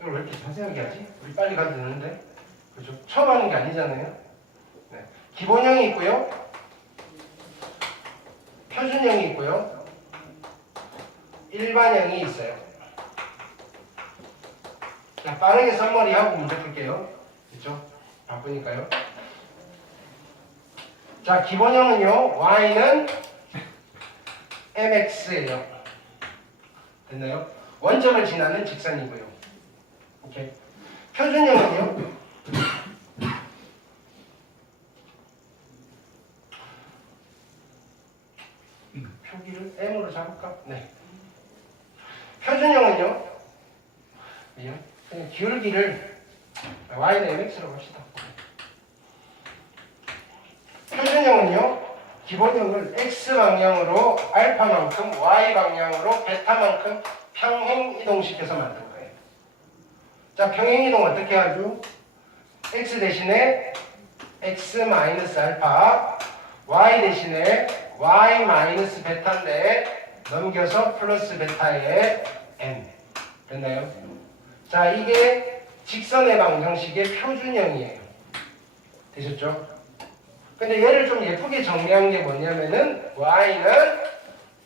이걸 왜 이렇게 자세하게 하지? 우리 빨리 가도 되는데. 그죠? 처음 하는 게 아니잖아요. 네. 기본형이 있고요. 표준형이 있고요. 일반형이 있어요. 자, 빠르게 썸머리하고 문제 풀게요. 그죠? 바쁘니까요. 자, 기본형은요. y는 mx예요. 됐나요? 원점을 지나는 직선이고요. 오케이. 표준형은요. 표기를 m으로 잡을까? 네. 표준형은요. 그냥 기울기를 y는 mx라고 합시다. 표준형은요. 기본형을 x 방향으로 알파만큼 y 방향으로 베타만큼 평행 이동시켜서 만든 거예요. 자, 평행 이동 어떻게 하죠? x 대신에 x 마이너스 알파, y 대신에 y 마이너스 베타인데 넘겨서 플러스 베타의 n. 됐나요? 자, 이게 직선의 방정식의 표준형이에요. 되셨죠? 근데 얘를 좀 예쁘게 정리한 게 뭐냐면은 y는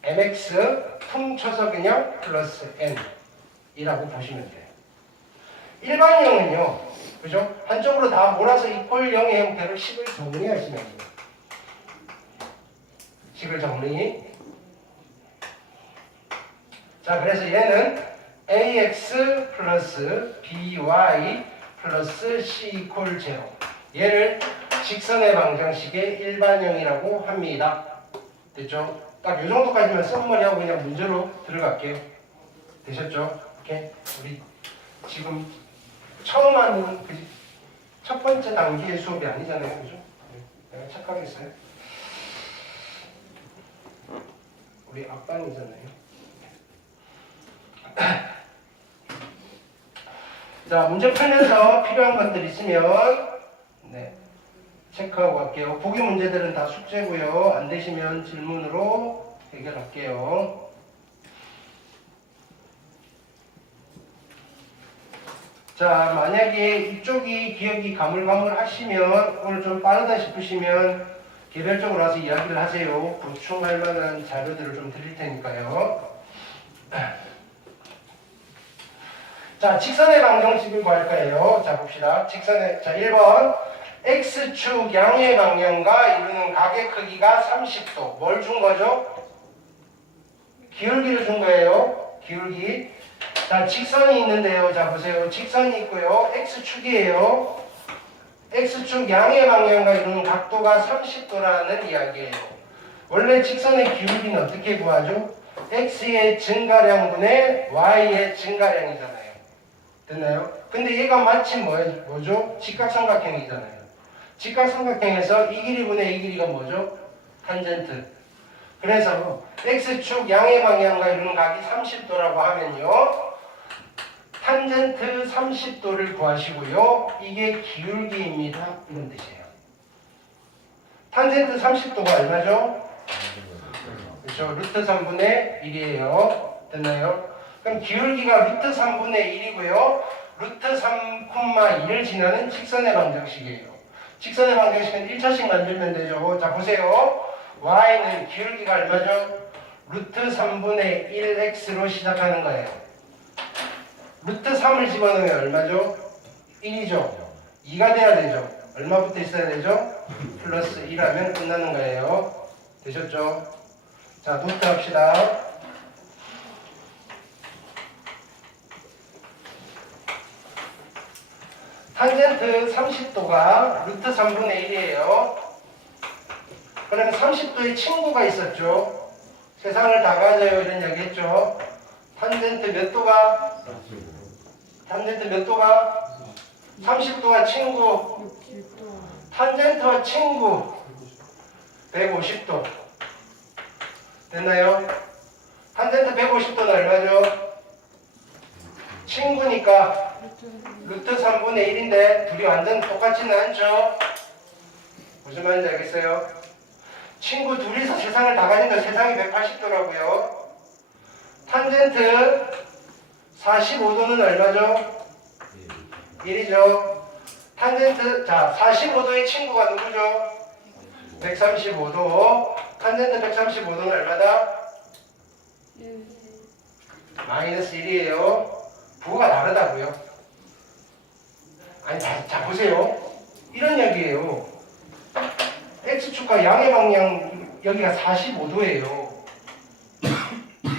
mx 퉁쳐서 그냥 플러스 n 이라고 보시면 돼요. 일반형은요, 그죠? 한쪽으로 다 몰아서 이퀄 0의 형태로 식을 정리하시면 돼요. 식을 정리. 자, 그래서 얘는 ax 플러스 by 플러스 c 이퀄 0. 얘를 직선의 방정식의 일반형이라고 합니다. 됐죠? 딱 이 정도까지만 썸머리하고 그냥 문제로 들어갈게요. 되셨죠? 오케이? 우리 지금 처음 하는 첫 번째 단계의 수업이 아니잖아요. 그죠? 내가 착각했어요. 우리 앞반이잖아요. 자, 문제 풀면서 필요한 것들 있으면 네, 체크하고 갈게요. 보기 문제들은 다 숙제고요. 안 되시면 질문으로 해결할게요. 자, 만약에 이쪽이 기억이 가물가물하시면 오늘 좀 빠르다 싶으시면 개별적으로 와서 이야기를 하세요. 보충할 만한 자료들을 좀 드릴 테니까요. 자, 직선의 방정식을 구할 거예요. 자, 봅시다. 직선의, 자, 1번. X축 양의 방향과 이루는 각의 크기가 30도. 뭘 준 거죠? 기울기를 준 거예요. 기울기. 자, 직선이 있는데요. 자, 보세요. 직선이 있고요. X축이에요. X축 양의 방향과 이루는 각도가 30도라는 이야기예요. 원래 직선의 기울기는 어떻게 구하죠? X의 증가량분의 Y의 증가량이잖아요. 됐나요? 근데 얘가 마침 뭐죠? 직각삼각형이잖아요. 직각삼각형에서 이 길이분의 이 길이가 뭐죠? 탄젠트. 그래서 X축 양의 방향과 이루는 각이 30도라고 하면요. 탄젠트 30도를 구하시고요. 이게 기울기입니다. 이런 뜻이에요. 탄젠트 30도가 얼마죠? 그렇죠. 루트 3분의 1이에요. 됐나요? 그럼 기울기가 루트 3분의 1이고요. 루트 3,1을 지나는 직선의 방정식이에요. 직선의 방정식은 1차식 만들면 되죠. 자, 보세요. y는 기울기가 얼마죠? 루트 3분의 1x로 시작하는 거예요. 루트 3을 집어넣으면 얼마죠? 1이죠. 2가 돼야 되죠. 얼마부터 있어야 되죠? 플러스 1하면 끝나는 거예요. 되셨죠? 자, 노트 합시다. 탄젠트 30도가 루트 3분의 1이에요. 그러면 30도의 친구가 있었죠. 세상을 다 가져요 이런 얘기 했죠. 탄젠트 몇 도가? 탄젠트 몇 도가? 30도와 친구. 탄젠트와 친구 150도. 됐나요? 탄젠트 150도는 얼마죠? 친구니까 루트 3분의 1인데 둘이 완전 똑같지는 않죠? 무슨 말인지 알겠어요? 친구 둘이서 세상을 다 가진다. 세상이 180도라고요. 탄젠트 45도는 얼마죠? 1이죠. 탄젠트, 자, 45도의 친구가 누구죠? 135도. 탄젠트 135도는 얼마다? 마이너스 1이에요. 부호가 다르다고요. 아니, 자 보세요. 이런 이야기예요. X축과 양의 방향, 여기가 45도예요.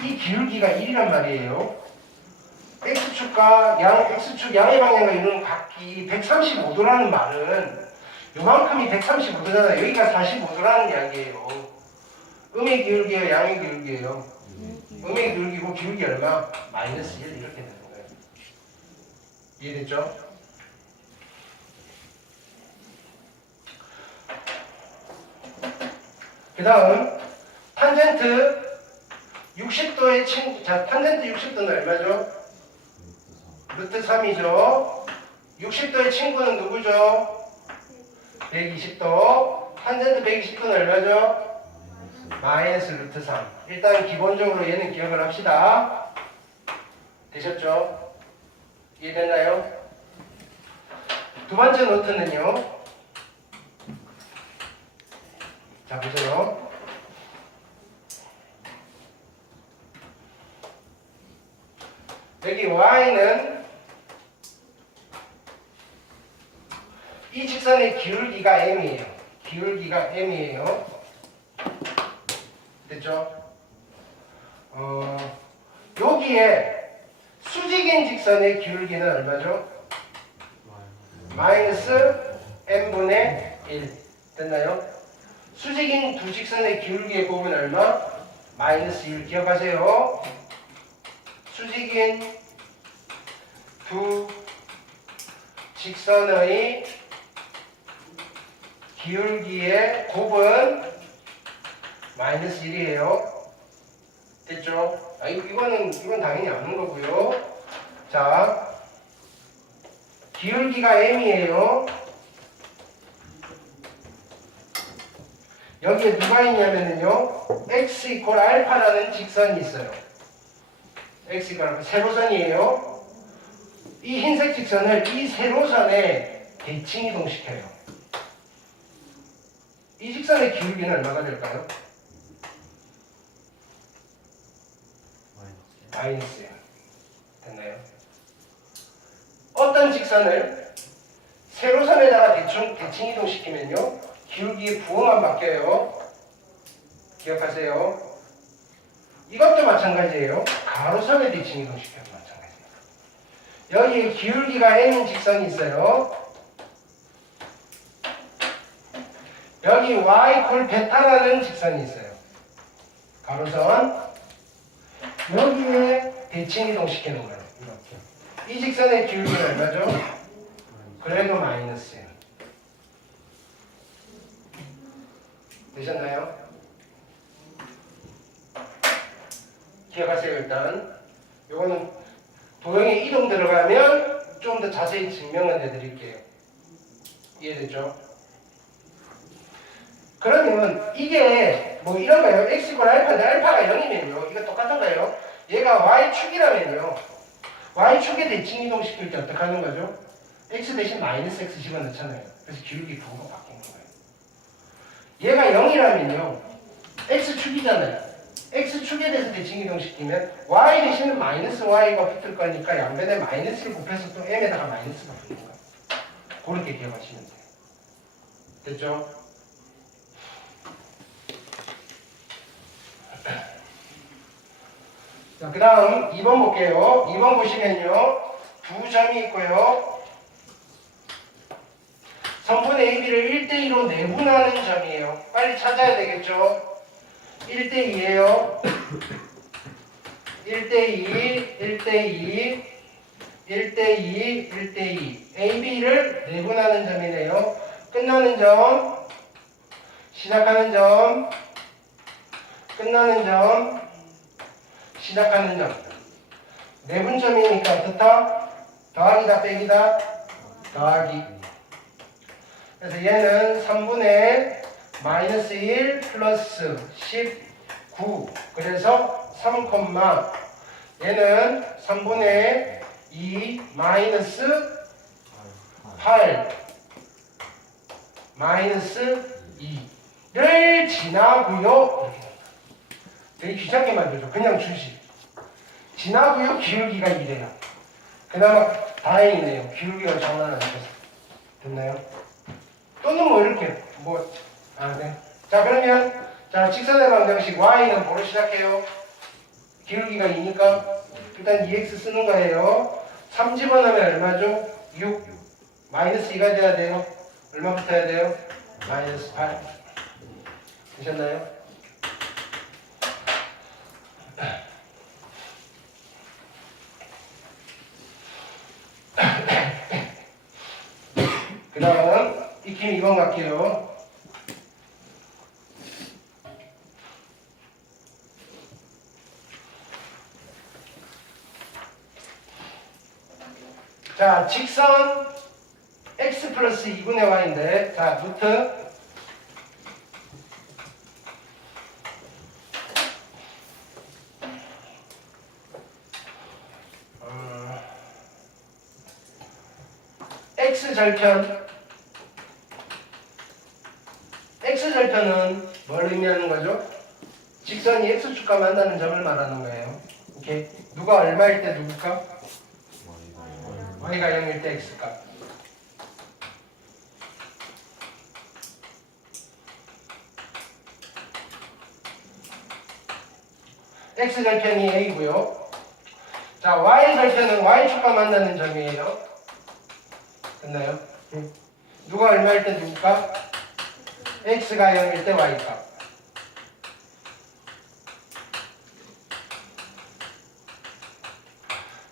이 기울기가 1이란 말이에요. X축과 X축 양의 방향과 이루는 각이 135도라는 말은 요만큼이 135도잖아요. 여기가 45도라는 이야기예요. 음의 기울기예요, 양의 기울기예요. 음의 기울기고 기울기 얼마? 마이너스 1 이렇게 되는 거예요. 이해됐죠? 그 다음 탄젠트 60도의 친구, 자, 탄젠트 60도는 얼마죠? 루트 3이죠. 60도의 친구는 누구죠? 120도. 탄젠트 120도는 얼마죠? 마이너스 루트 3. 일단 기본적으로 얘는 기억을 합시다. 되셨죠? 이해됐나요? 두 번째 노트는요. 자, 보세요. 여기 y는 이 직선의 기울기가 m이에요. 기울기가 m이에요. 됐죠? 여기에 수직인 직선의 기울기는 얼마죠? 마이너스 m분의 1. 됐나요? 수직인 두 직선의 기울기의 곱은 얼마? 마이너스 1. 기억하세요. 수직인 두 직선의 기울기의 곱은 마이너스 1이에요. 됐죠? 이건 당연히 없는 거고요. 자, 기울기가 m이에요. 여기에 누가 있냐면요, x 이퀄 알파라는 직선이 있어요. x 이퀄 알파, 세로선이에요. 이 흰색 직선을 이 세로선에 대칭 이동시켜요. 이 직선의 기울기는 얼마가 될까요? 마이너스요. 됐나요? 어떤 직선을 세로선에다가 대칭 이동시키면요, 기울기의 부호만 바뀌어요. 기억하세요. 이것도 마찬가지예요. 가로선에 대칭 이동시켜도 마찬가지예요. 여기에 기울기가 n인 직선이 있어요. 여기 y 콜 베타라는 직선이 있어요. 가로선. 여기에 대칭 이동시키는 거예요. 이렇게. 이 직선의 기울기는 얼마죠? 그래도 마이너스예요. 되셨나요? 기억하세요. 일단 요거는 도형에 이동 들어가면 좀 더 자세히 증명을 해드릴게요. 이해됐죠? 그러면 이게 뭐 이런 거예요. x 이퀄 알파인데 알파가 0이면요. 이거 똑같은가요? 얘가 y축이라면요. y축에 대칭 이동시킬 때 어떻게 하는 거죠? x 대신 마이너스 x 집어넣잖아요. 그래서 기울기 부호가 바뀌는 거예요. 얘가 0이라면요. x축이잖아요. x축에 대해서 대칭 이동시키면 y 대신은 마이너스 y가 붙을 거니까 양변에 마이너스를 곱해서 또 m에다가 마이너스가 붙는 거예요. 그렇게 기억하시면 돼요. 됐죠? 자, 그 다음 2번 볼게요. 2번 보시면요, 두 점이 있고요. 선분 AB를 1대2로 내분하는 점이에요. 빨리 찾아야 되겠죠? 1대2예요. 1대2, 1대2, 1대2, 1대2. AB를 내분하는 점이네요. 끝나는 점, 시작하는 점, 끝나는 점, 시작하는 점. 내분점이니까 어떻다? 더하기다 빼기다? 더하기. 그래서 얘는 3분의 마이너스 1 플러스 19. 그래서 3, 얘는 3분의 2 마이너스 8 마이너스 2를 지나고요. 되게 귀찮게 만들죠. 그냥 주식. 지나고요. 기울기가 이래요. 그나마 다행이네요. 기울기가 장난 아니어서. 됐나요? 또는 뭐 이렇게 네. 자, 그러면 자, 직선의 방정식 y는 뭐로 시작해요? 기울기가 2니까 일단 2x 쓰는 거예요. 3 집어넣으면 얼마죠? 6 마이너스 2가 돼야 돼요. 얼마 붙어야 돼요? 마이너스 8 되셨나요? 그 다음 익힘 2번 갈게요. 자, 직선 x 플러스 2분의 y인데, 자, 루트 x절편은 뭘 의미하는 거죠? 직선이 x축과 만나는 점을 말하는 거예요. 오케이? 누가 얼마일 때 누굴까? y가 0일 때 x값. x절편이 a고요. 자, y절편은 y축과 만나는 점이에요. 됐나요? 누가 얼마일 때 누굴까? x가 0일 때 y값.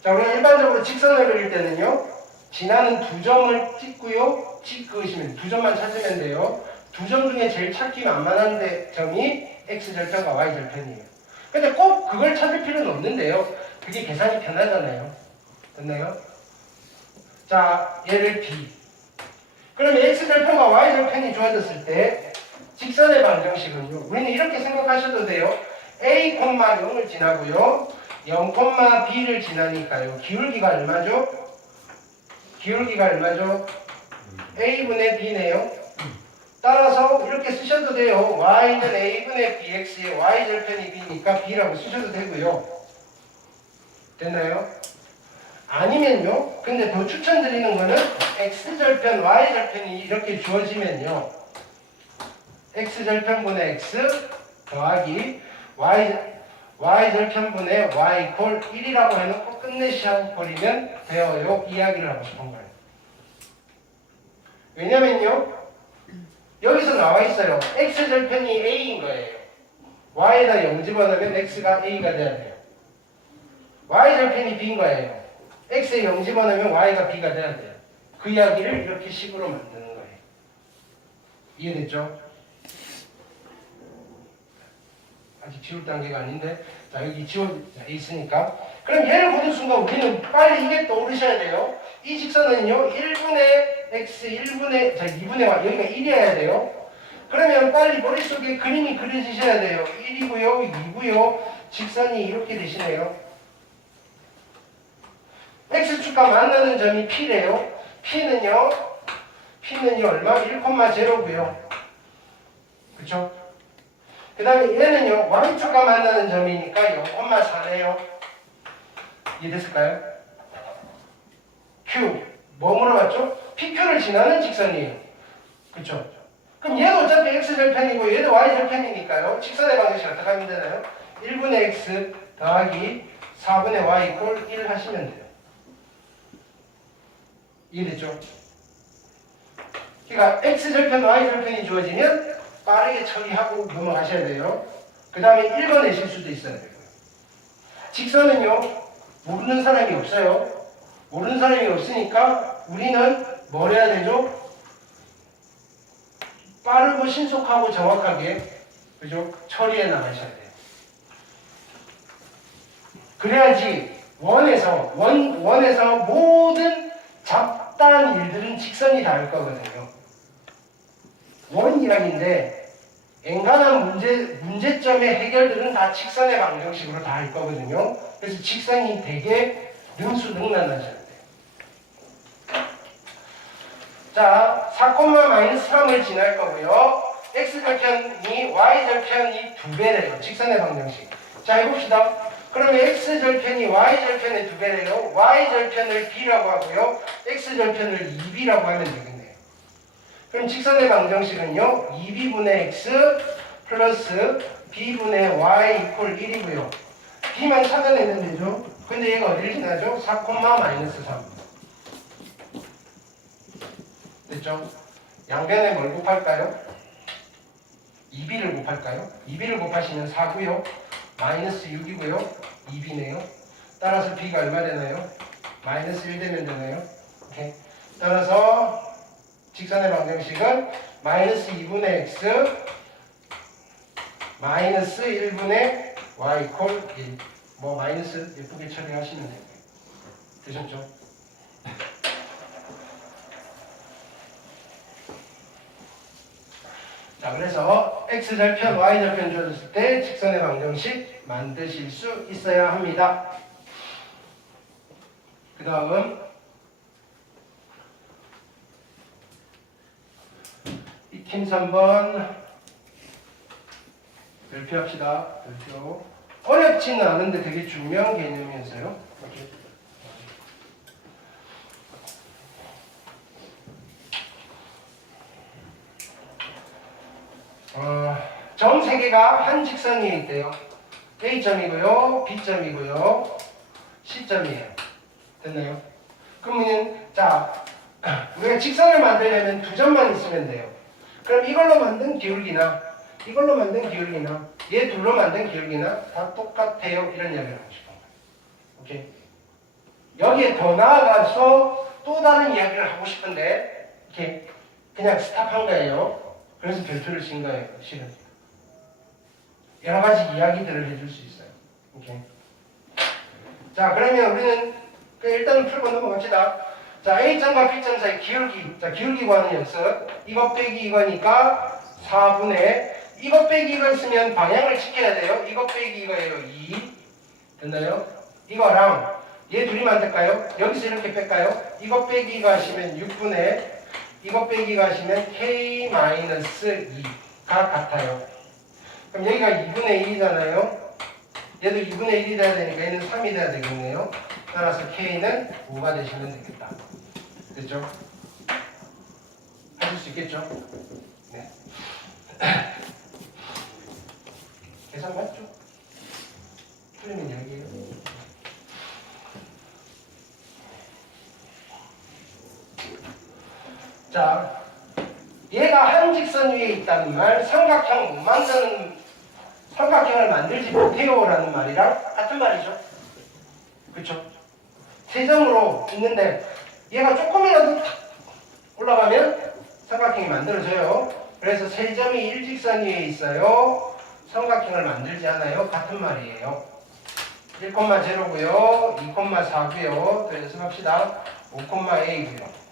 자, 우리가 일반적으로 직선을 그릴 때는요, 지나는 두 점을 찍고요, 그으시면 두 점만 찾으면 돼요. 두 점 중에 제일 찾기 만만한 점이 x절편과 y절편이에요. 근데 꼭 그걸 찾을 필요는 없는데요. 그게 계산이 편하잖아요. 됐나요? 자, 얘를 b. 그러면 x절편과 y절편이 주어졌을 때 직선의 방정식은요, 우리는 이렇게 생각하셔도 돼요. a, 0을 지나고요, 0,b를 지나니까요. 기울기가 얼마죠? 기울기가 얼마죠? a분의 b네요. 따라서 이렇게 쓰셔도 돼요. y는 a분의 bx에 y절편이 b니까 b라고 쓰셔도 되고요. 됐나요? 아니면요. 근데 더 추천드리는 거는 x절편, y절편이 이렇게 주어지면요. x절편분의 x 더하기 y절편분의 y 콜 1이라고 해놓고 끝내시하고 버리면 되어요. 이야기를 하고 싶은 거예요. 왜냐면요. 여기서 나와 있어요. x절편이 a인 거예요. y에다 0 집어넣으면 x가 a가 돼야 돼요. y절편이 b인 거예요. x에 0 집어넣으면 y가 b가 돼야 돼요. 그 이야기를 이렇게 식으로 만드는 거예요. 이해됐죠? 아직 지울 단계가 아닌데, 자, 여기 지워 있으니까. 그럼 얘를 보는 순간 우리는 빨리 이게 떠오르셔야 돼요. 이 직선은요, 1분의 x, 1분의, 2분의 y, 여기가 1이어야 돼요. 그러면 빨리 머릿속에 그림이 그려지셔야 돼요. 1이고요, 2고요, 직선이 이렇게 되시네요. x축과 만나는 점이 p래요. p는요 얼마? 1,0고요. 그쵸? 그 다음에 얘는요, y축과 만나는 점이니까 0,4네요. 이해됐을까요? q, 뭐 물어봤죠? pq를 지나는 직선이에요. 그쵸? 그럼 얘도 어차피 x절편이고 얘도 y절편이니까요. 직선의 방정식 어떻게 하면 되나요? 1분의 x 더하기 4분의 y 이퀄 1 하시면 돼요. 이해됐죠? 그러니까 x절편, y절편이 주어지면 빠르게 처리하고 넘어가셔야 돼요. 그 다음에 1번 내실 수도 있어야 되고요. 직선은요, 모르는 사람이 없어요. 모르는 사람이 없으니까 우리는 뭘 해야 되죠? 빠르고 신속하고 정확하게, 그죠? 처리해 나가셔야 돼요. 그래야지 원에서 모든 잡다한 일들은 직선이 닿을 거거든요. 원 이야기인데 엔간한 문제점의 해결들은 다 직선의 방정식으로 다 할 거거든요. 그래서 직선이 되게 능수능란하셔야 돼요. 자, 4,-3을 지날 거고요. x절편이 y절편이 2배래요. 직선의 방정식. 자, 해봅시다. 그러면 x절편이 y절편의 2배래요. y절편을 b라고 하고요. x절편을 2b라고 하면 되겠네요. 그럼 직선의 방정식은요. 2b분의 x 플러스 b분의 y 이퀄 1이고요. b만 찾아내면 되죠. 근데 얘가 어디를 지나죠? 4,-3. 됐죠? 양변에 뭘 곱할까요? 2b를 곱할까요? 2b를 곱하시면 4고요. 마이너스 6이고요. 2b네요. 따라서 b가 얼마 되나요? 마이너스 1 되면 되나요? 오케이. 따라서 직선의 방정식은 마이너스 2분의 x 마이너스 1분의 y 이퀄 1. 뭐 마이너스 예쁘게 처리하시면 돼요. 되셨죠? 자, 그래서 x절편, y절편 주어졌을 때 직선의 방정식 만드실 수 있어야 합니다. 그 다음 익힘 3번 별표합시다. 별표. 어렵지는 않은데 되게 중요한 개념이어서요. 점 3개가 한 직선 위에 있대요. A점이고요, B점이고요, C점이에요. 됐나요? 그러면 자, 우리가 직선을 만들려면 2점만 있으면 돼요. 그럼 이걸로 만든 기울기나 이걸로 만든 기울기나 얘 둘로 만든 기울기나 다 똑같아요. 이런 이야기를 하고 싶은 거예요. 오케이? 여기에 더 나아가서 또 다른 이야기를 하고 싶은데 이렇게 그냥 스탑한 거예요. 그래서 별표를 친 거예요. 실은. 여러 가지 이야기들을 해줄 수 있어요. 오케이. 자, 그러면 우리는 일단은 풀고 넘어갑시다. 자, A점과 B점 사이 기울기. 자, 기울기 구하는 연습. 이것 빼기 이거니까 4분의 이것 빼기 이거 있으면 방향을 지켜야 돼요. 이것 빼기 이거예요. 2. 됐나요? 이거랑 얘 둘이 만들까요? 여기서 이렇게 뺄까요? 이것 빼기 이거 하시면 6분의 이것 빼기 이거 하시면 K-2가 같아요. 그럼 여기가 2분의 1이잖아요. 얘도 2분의 1이 돼야 되니까 얘는 3이 돼야 되겠네요. 따라서 K는 5가 되시면 되겠다. 됐죠? 하실 수 있겠죠? 네. 계산 맞죠? 틀리면 여기에요. 자, 얘가 한 직선 위에 있다는 말, 삼각형 못 만드는, 삼각형을 만들지 못해요 라는 말이랑 같은 말이죠. 그쵸? 세 점으로 있는데 얘가 조금이라도 탁 올라가면 삼각형이 만들어져요. 그래서 세 점이 일직선 위에 있어요. 삼각형을 만들지 않아요. 같은 말이에요. 1,0고요. 2,4고요. 또 연습합시다. 5,a고요.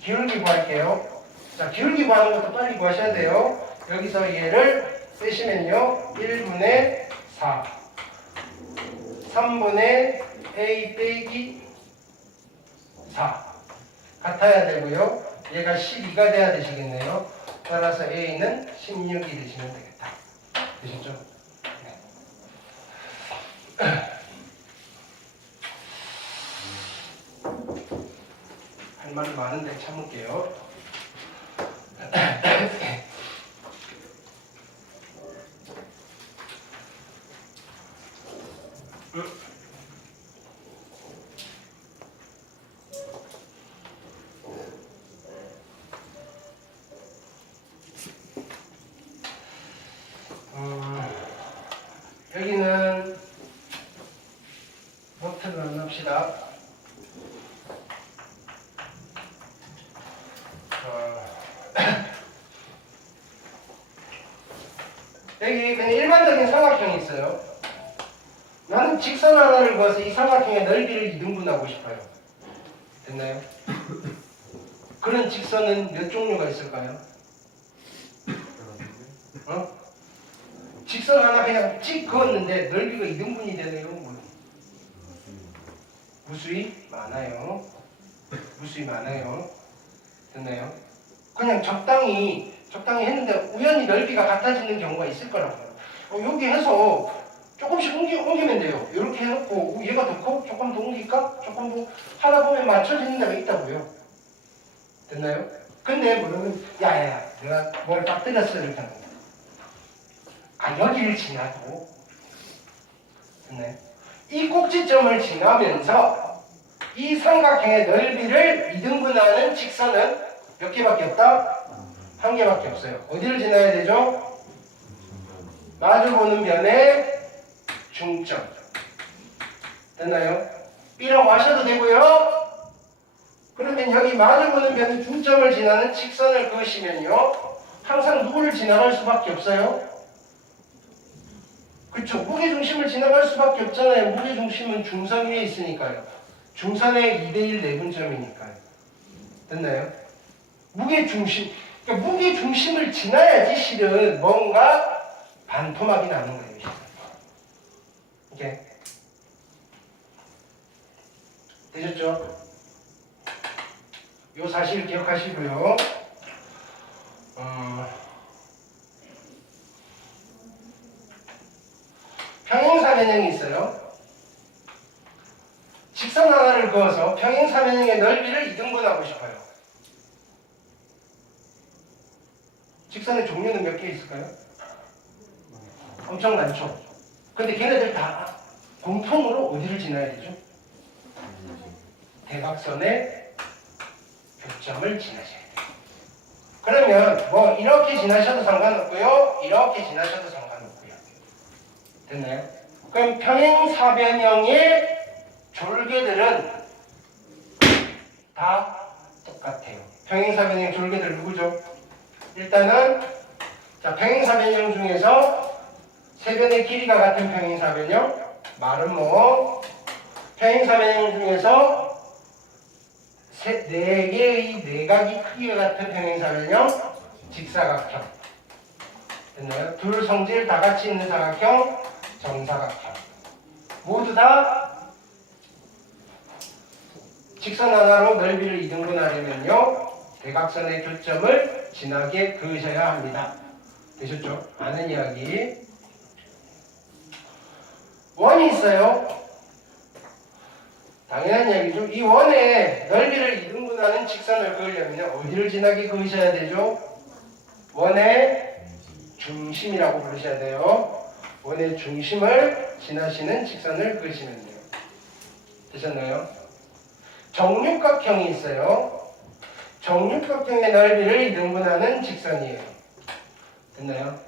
기울기 구할게요. 자, 기울기 구하는 것도 빨리 구하셔야 돼요. 여기서 얘를 빼시면요. 1분의 4 3분의 a 빼기 4 같아야 되고요. 얘가 12가 돼야 되시겠네요. 따라서 a는 16이 되시면 되겠다. 되셨죠? 네. 할 말이 많은데 참을게요. 여기는 노트를 안 합시다. 여기 그냥 일반적인 삼각형이 있어요. 나는 직선 하나를 그어서 이 삼각형의 넓이를 2등분하고 싶어요. 됐나요? 그런 직선은 몇 종류가 있을까요? 직선 하나 그냥 찍 그었는데 넓이가 2등분이 되네요. 무수히 많아요. 무수히 많아요. 됐나요? 그냥 적당히 했는데 우연히 넓이가 같아지는 경우가 있을 거라고요. 여기 해서 조금씩 옮기면 돼요. 이렇게 해놓고 얘가 더 커? 조금 더 옮길까? 조금 더 하다 보면 맞춰지는 데가 있다고요. 됐나요? 근데 뭐냐면 야야야 내가 뭘 딱 때렸어 이렇게 하는 거야. 아 여기를 지나도 됐나요? 이 꼭지점을 지나면서 이 삼각형의 넓이를 2등분하는 직선은 몇 개밖에 없다? 한 개밖에 없어요. 어디를 지나야 되죠? 마주보는 변의 중점. 됐나요? B라고 하셔도 되고요. 그러면 여기 마주보는 변의 중점을 지나는 직선을 그으시면요. 항상 누구를 지나갈 수밖에 없어요? 그쵸? 무게중심을 지나갈 수밖에 없잖아요. 무게중심은 중선 위에 있으니까요. 중선의 2대1 내분점이니까요. 됐나요? 무게중심. 그러니까 무게중심을 지나야지 실은 뭔가 반토막이 나는 거예요. 이렇게. 되셨죠? 요 사실 기억하시고요. 평행사변형이 있어요. 직선 하나를 그어서 평행사변형의 넓이를 2등분하고 싶어요. 직선의 종류는 몇 개 있을까요? 엄청 많죠. 근데 걔네들 다 공통으로 어디를 지나야 되죠? 대각선의 교점을 지나셔야 돼요. 그러면 뭐 이렇게 지나셔도 상관없고요. 이렇게 지나셔도 상관없고요. 됐나요? 그럼 평행사변형의 졸개들은 다 똑같아요. 평행사변형 졸개들 누구죠? 일단은 자 평행사변형 중에서 세 변의 길이가 같은 평행사변형 말은 뭐 평행사변형 중에서 네 개의 내각이 크기가 같은 평행사변형 직사각형 됐나요? 둘 성질 다 같이 있는 사각형 정사각형 모두 다 직선 하나로 넓이를 2등분하려면요 대각선의 교점을 진하게 그으셔야 합니다. 되셨죠? 아는 이야기. 원이 있어요. 당연한 이야기죠. 이 원의 넓이를 2등분하는 직선을 그으려면 어디를 진하게 그으셔야 되죠? 원의 중심이라고 부르셔야 돼요. 원의 중심을 지나시는 직선을 그으시면 돼요. 되셨나요? 정육각형이 있어요. 정육각형의 넓이를 2등분하는 직선이에요. 됐나요?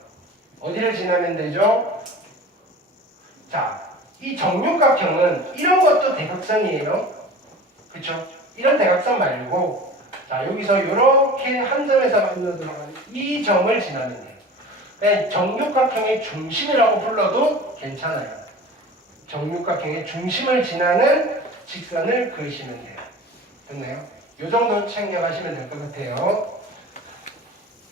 어디를 지나면 되죠? 자, 이 정육각형은 이런 것도 대각선이에요. 그쵸? 이런 대각선 말고 자 여기서 이렇게 한 점에서 만나 들어가는 이 점을 지나면 돼요. 네, 정육각형의 중심이라고 불러도 괜찮아요. 정육각형의 중심을 지나는 직선을 그으시면 돼요. 됐나요? 이 정도 챙겨가시면 될 것 같아요.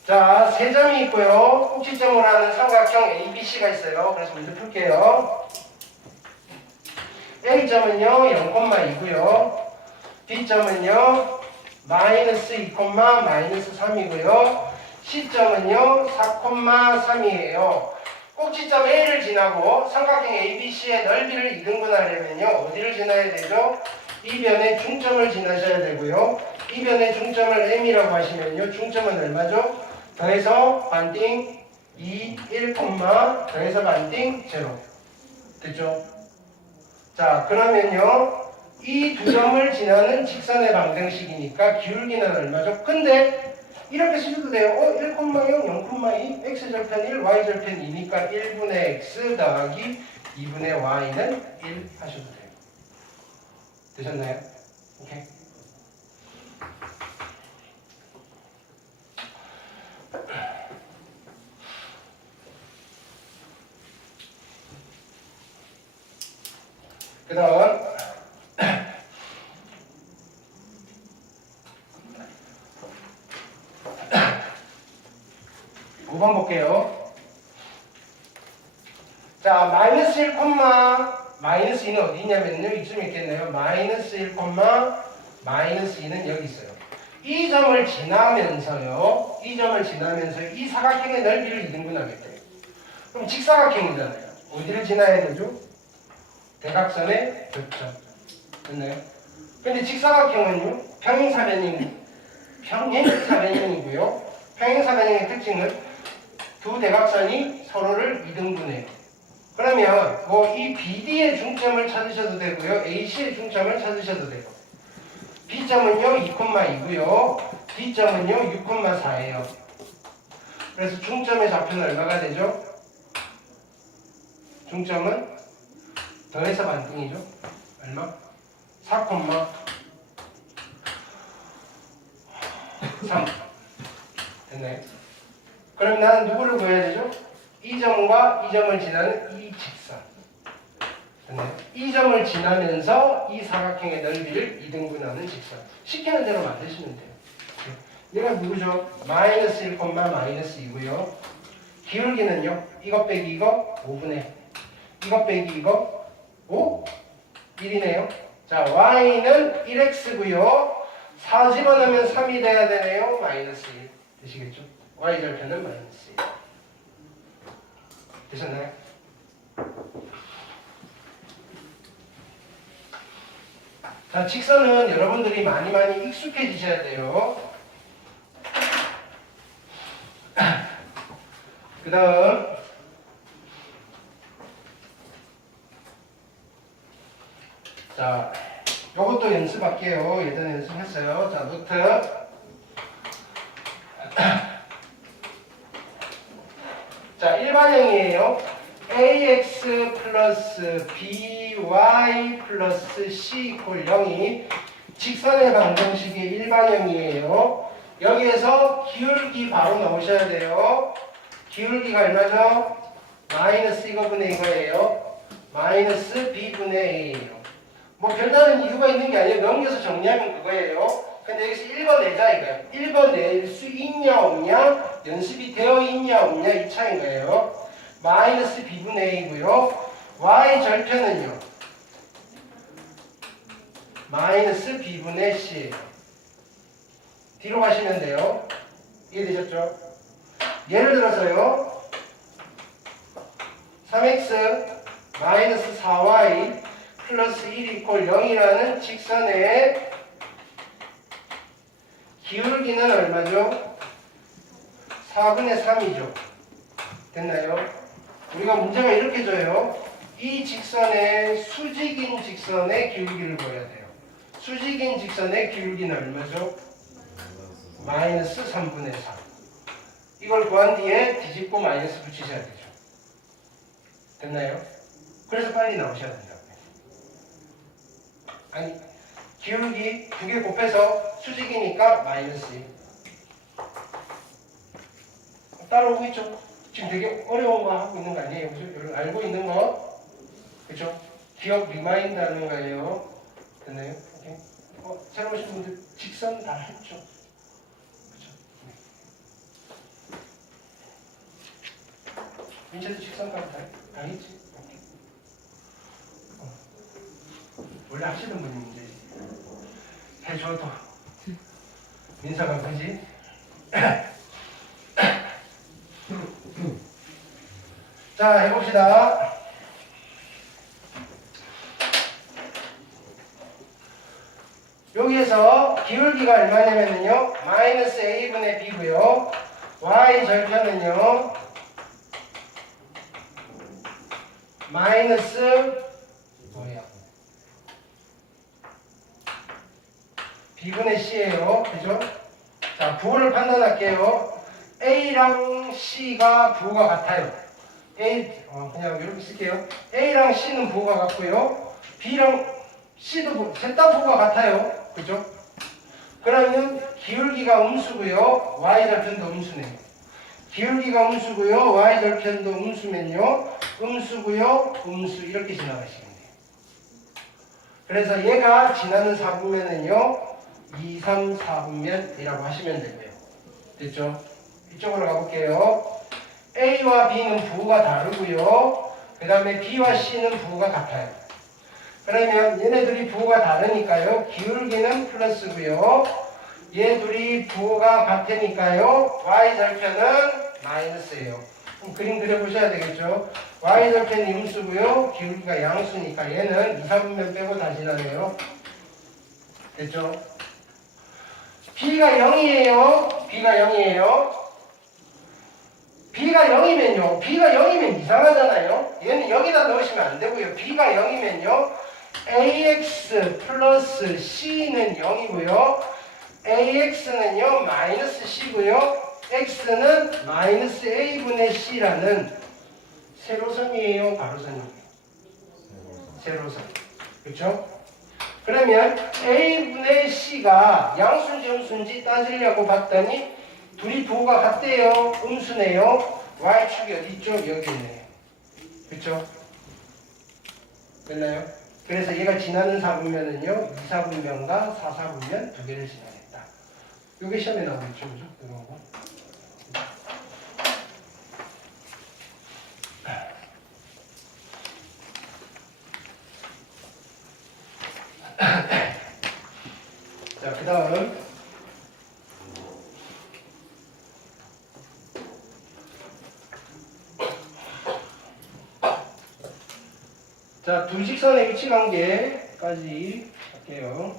자, 세 점이 있고요. 꼭지점으로 하는 삼각형 ABC가 있어요. 그래서 먼저 풀게요. A점은요 0,2고요. B점은요 마이너스 2, 마이너스 3이고요. C점은요 4,3이에요. 꼭지점 A를 지나고 삼각형 ABC의 넓이를 2등분하려면요 어디를 지나야 되죠? 이 변의 중점을 지나셔야 되고요. 이 변의 중점을 M이라고 하시면요 중점은 얼마죠? 더해서 반띵 2, 1, 더해서 반띵 0 됐죠? 자 그러면요 이 두 점을 지나는 직선의 방정식이니까 기울기는 얼마죠? 근데 이렇게 쓰셔도 돼요. 1,0, 0,2, x절편 1, y절편 2니까 1분의 x 더하기 2분의 y는 1 하셔도 돼요. 되셨나요? 오케이. 그 다음 5번 볼게요. 자, 마이너스 1, 마이너스 2는 어디 있냐면요. 이쯤 있겠네요. 마이너스 1, 마이너스 2는 여기 있어요. 이 점을 지나면서요. 이 점을 지나면서 이 사각형의 넓이를 이등분하겠대요. 그럼 직사각형이잖아요. 어디를 지나야 되죠? 대각선의 교점. 됐나요? 근데 직사각형은요. 평행사변형이고요. 평행사변형의 특징은 두 대각선이 서로를 이등분해요. 그러면 이 BD의 중점을 찾으셔도 되고요. AC의 중점을 찾으셔도 되고 B점은요 2,2고요. D점은요 6,4예요. 그래서 중점의 좌표는 얼마가 되죠? 중점은 더해서 반등이죠. 얼마? 4,3 됐나요? 그럼 나는 누구를 구해야 되죠? 이 점과 이 점을 지나는 이 직선. 됐나요? 이 점을 지나면서 이 사각형의 넓이를 이등분하는 직선. 시키는 대로 만드시면 돼요. 얘가 누구죠? 마이너스 1, 마이너스 2고요. 기울기는요. 이것 빼기 이거 5분의 이것 빼기 이거 5? 1이네요. 자, y는 1x고요. 4 집어넣으면 3이 돼야 되네요. 마이너스 1. 되시겠죠? y절편은 마이너스 1. 되셨나요? 자, 직선은 여러분들이 많이 익숙해지셔야 돼요. 그 다음 자, 요것도 연습할게요. 예전에 연습했어요. 자, 노트 자, 일반형이에요. ax 플러스 by 플러스 c 이퀄 0이 직선의 방정식의 일반형이에요. 여기에서 기울기 바로 넣으셔야 돼요. 기울기가 얼마죠? 마이너스 이거분의 이거예요. 마이너스 b분의 a예요. 뭐 별다른 이유가 있는 게 아니에요. 넘겨서 정리하면 그거예요. 근데 여기서 1번 내자 이거예요. 1번 낼 수 있냐 없냐, 연습이 되어 있냐 없냐 이 차이인 거예요. 마이너스 b분의 a고요. y 절편은요. 마이너스 b분의 c예요. 뒤로 가시면 돼요. 이해되셨죠? 예를 들어서요. 3x 마이너스 4y 플러스 1 이퀄 0이라는 직선의 기울기는 얼마죠? 4분의 3이죠. 됐나요? 우리가 문제가 이렇게 줘요. 이 직선의 수직인 직선의 기울기를 보여야 돼요. 수직인 직선의 기울기는 얼마죠? 마이너스 3분의 3. 이걸 구한 뒤에 뒤집고 마이너스 붙이셔야 되죠. 됐나요? 그래서 빨리 나오셔야 된다고요. 아니, 기울기 두 개 곱해서 수직이니까 마이너스 1. 따라오고 있죠? 지금 되게 어려운 거 하고 있는 거 아니에요? 그죠? 여러분 알고 있는 거? 그죠? 기억 리마인드 하는 거예요. 됐나요? 오케이. 잘 보신 분들 직선 다 했죠? 그죠? 민채도 직선까지 다 했지? 오케이. 원래 하시던 분이 이제 해줘도 민사가 그지? 자, 해봅시다. 여기에서 기울기가 얼마냐면요. 마이너스 a분의 b고요. y 절편은요. 마이너스 뭐야? b분의 c예요. 그죠? 자, 부호를 판단할게요. a랑 c가 부호가 같아요. 그냥 이렇게 쓸게요. A랑 C는 부호가 같고요. B랑 C도 셋 다 부호가 같아요. 그죠? 그러면 기울기가 음수고요. Y절편도 음수네요. 기울기가 음수고요. Y절편도 음수면요. 음수고요. 음수 이렇게 지나가시면 돼요. 그래서 얘가 지나는 4분면은요. 2, 3, 4분면이라고 하시면 되고요. 됐죠? 이쪽으로 가볼게요. A와 B는 부호가 다르고요. 그 다음에 B와 C는 부호가 같아요. 그러면 얘네들이 부호가 다르니까요. 기울기는 플러스고요. 얘 둘이 부호가 같으니까요. y절편은 마이너스예요. 그럼 그림 그려보셔야 되겠죠. y절편이 음수고요. 기울기가 양수니까 얘는 2, 4분면 빼고 다 지나네요. 됐죠? b가 0이에요. b가 0이에요. b가 0이면요. b가 0이면 이상하잖아요. 얘는 여기다 넣으시면 안 되고요. b가 0이면요. ax 플러스 c는 0이고요. ax는요. 마이너스 c고요. x는 마이너스 a분의 c라는 세로선이에요. 가로선이에요. 세로선. 그렇죠? 그러면 a분의 c가 양수인지 음수인지 따지려고 봤더니 둘이 부호가 같대요. 음수네요. y축이 어디 있죠? 여기 있네요. 그렇죠? 됐나요? 그래서 얘가 지나는 4분면은요. 2, 4분면과 4, 4분면 두 개를 지나겠다. 요게 시험에 나오겠죠? 그죠? 이런 거. 자, 그 다음 자, 두 직선의 위치 관계까지 할게요.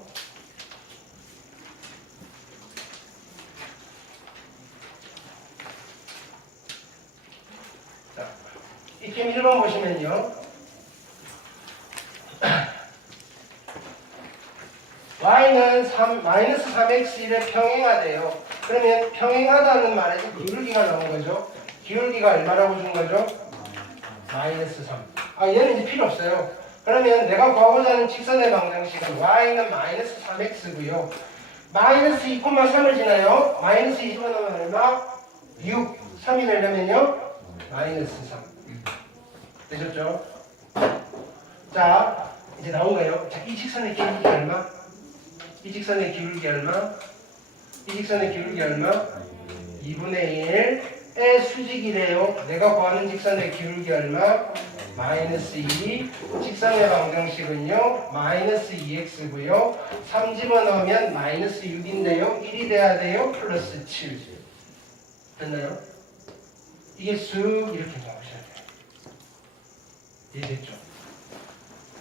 자, 익힘 1번 보시면요. y는 마이너스 3x1에 평행하대요. 그러면 평행하다는 말에서 기울기가 나온 거죠. 기울기가 얼마라고 준 거죠? 마이너스 3. 아, 얘는 이제 필요 없어요. 그러면 내가 구하고자 하는 직선의 방정식은 y는 마이너스 3x고요. 마이너스 2,3을 지나요. 마이너스 2 집어넣으면 얼마? 6. 3이 되려면요? 마이너스 3. 되셨죠? 자, 이제 나온 거예요. 자, 이 직선의 기울기 얼마? 이 직선의 기울기 얼마? 이 직선의 기울기 얼마? 2분의 1의 수직이래요. 내가 구하는 직선의 기울기 얼마? 마이너스 2. 직선의 방정식은요. 마이너스 2x고요. 3 집어넣으면 마이너스 6인데요. 1이 돼야 돼요. 플러스 7. 됐나요? 이게 쑥 이렇게 나오셔야 돼요. 이해됐죠?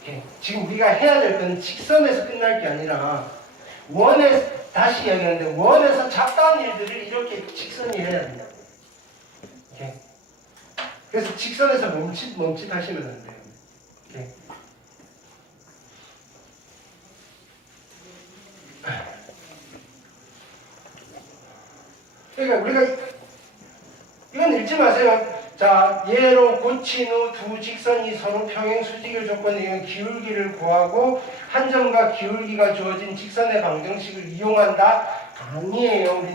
오케이. 지금 우리가 해야 될 건 직선에서 끝날 게 아니라 원에서 다시 이야기하는데 원에서 작다는 일들을 이렇게 직선이 해야 된다고. 오케이. 그래서 직선에서 멈칫 하시면 안 돼요. 오케이. 그러니까 우리가 이건 읽지 마세요. 자, 얘로 고친 후 두 직선이 서로 평행 수직을 조건에 의한 기울기를 구하고 한 점과 기울기가 주어진 직선의 방정식을 이용한다. 아니에요.